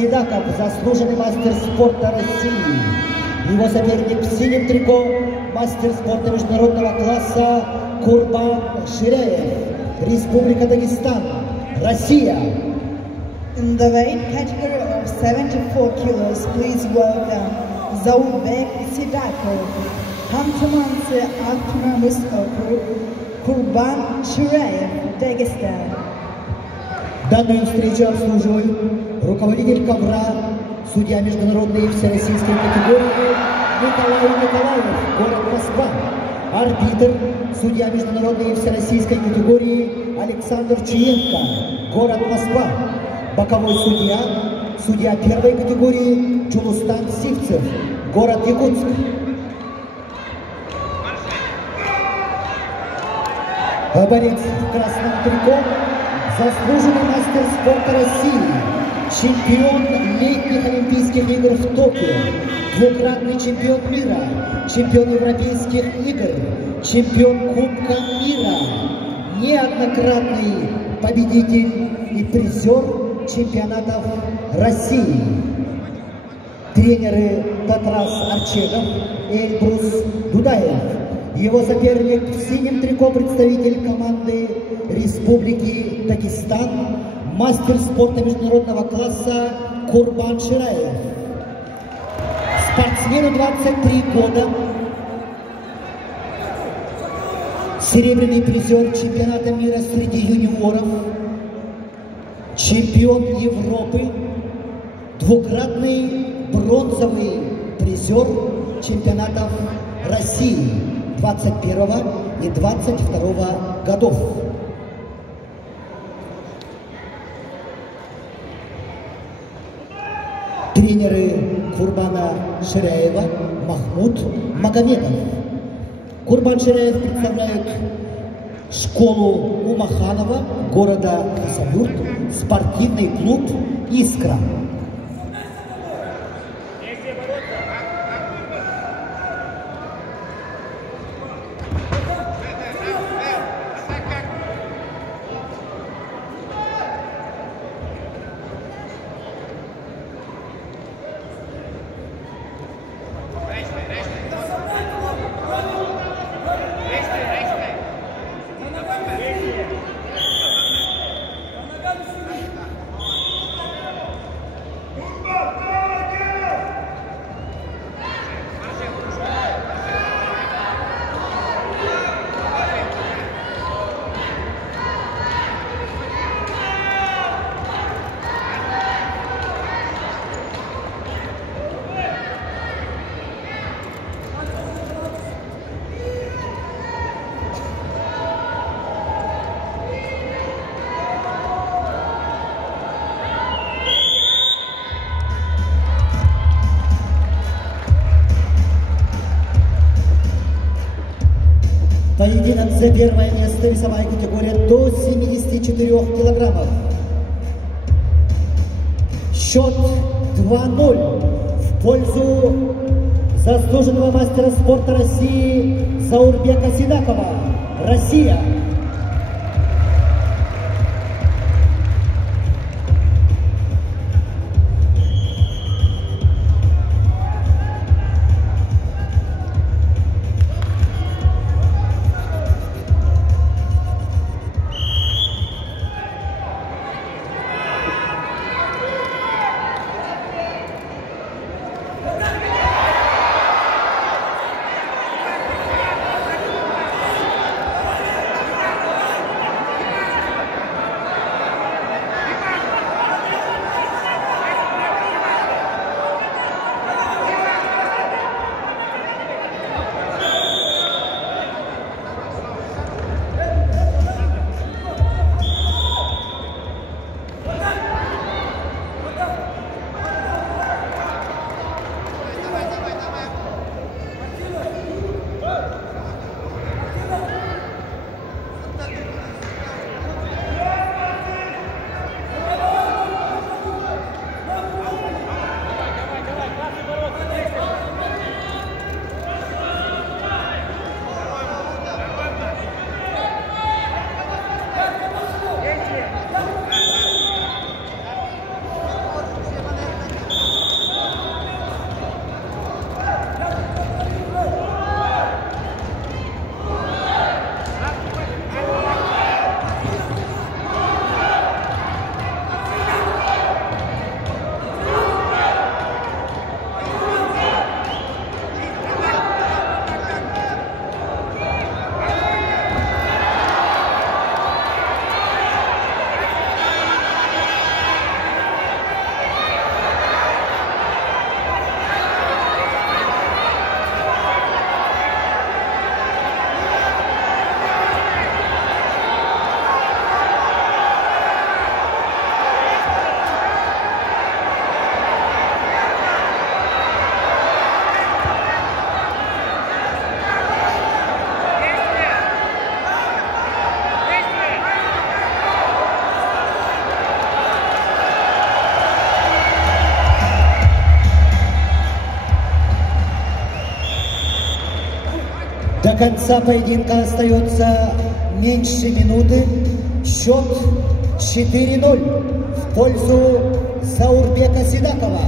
Сидаков, заслуженный мастер спорта России. Его соперник в синем трико, мастер спорта международного класса Курбан Ширяев, Республика Дагестан, Россия. In the weight category of 74 kilos, please welcome Zaurbek Sidakov, Khanty-Mansi Autonomous Okrug, Kurban Shirayev, Dagestan. Данную встречу обслуживает руководитель ковра, судья международной и всероссийской категории Николай Николаев, город Москва. Арбитр, судья международной и всероссийской категории Александр Чиенко, город Москва. Боковой судья, судья первой категории Чулустан Сивцев, город Якутск. Борец в красном трико, заслуженный мастер спорта России, чемпион летних Олимпийских игр в Токио, двукратный чемпион мира, чемпион Европейских игр, чемпион Кубка мира, неоднократный победитель и призер чемпионатов России. Тренеры Татрас Арченов и Эльбрус Дудаев. Его соперник в синем трико, представитель команды Республики Дагестан, мастер спорта международного класса Курбан Шираев. Спортсмену 23 года, серебряный призер чемпионата мира среди юниоров, чемпион Европы, двукратный бронзовый призер чемпионатов России 21 и 22 годов. Тренеры Курбана Ширяева Махмуд Магомедов. Курбан Ширяев представляет школу Умаханова города Хасавюрт, спортивный клуб «Искра». Поединок за первое место, весовая категория до 74 килограммов. Счет 2-0 в пользу заслуженного мастера спорта России Заурбека Сидакова, Россия. До конца поединка остается меньше минуты. Счет 4-0 в пользу Заурбека Сидакова.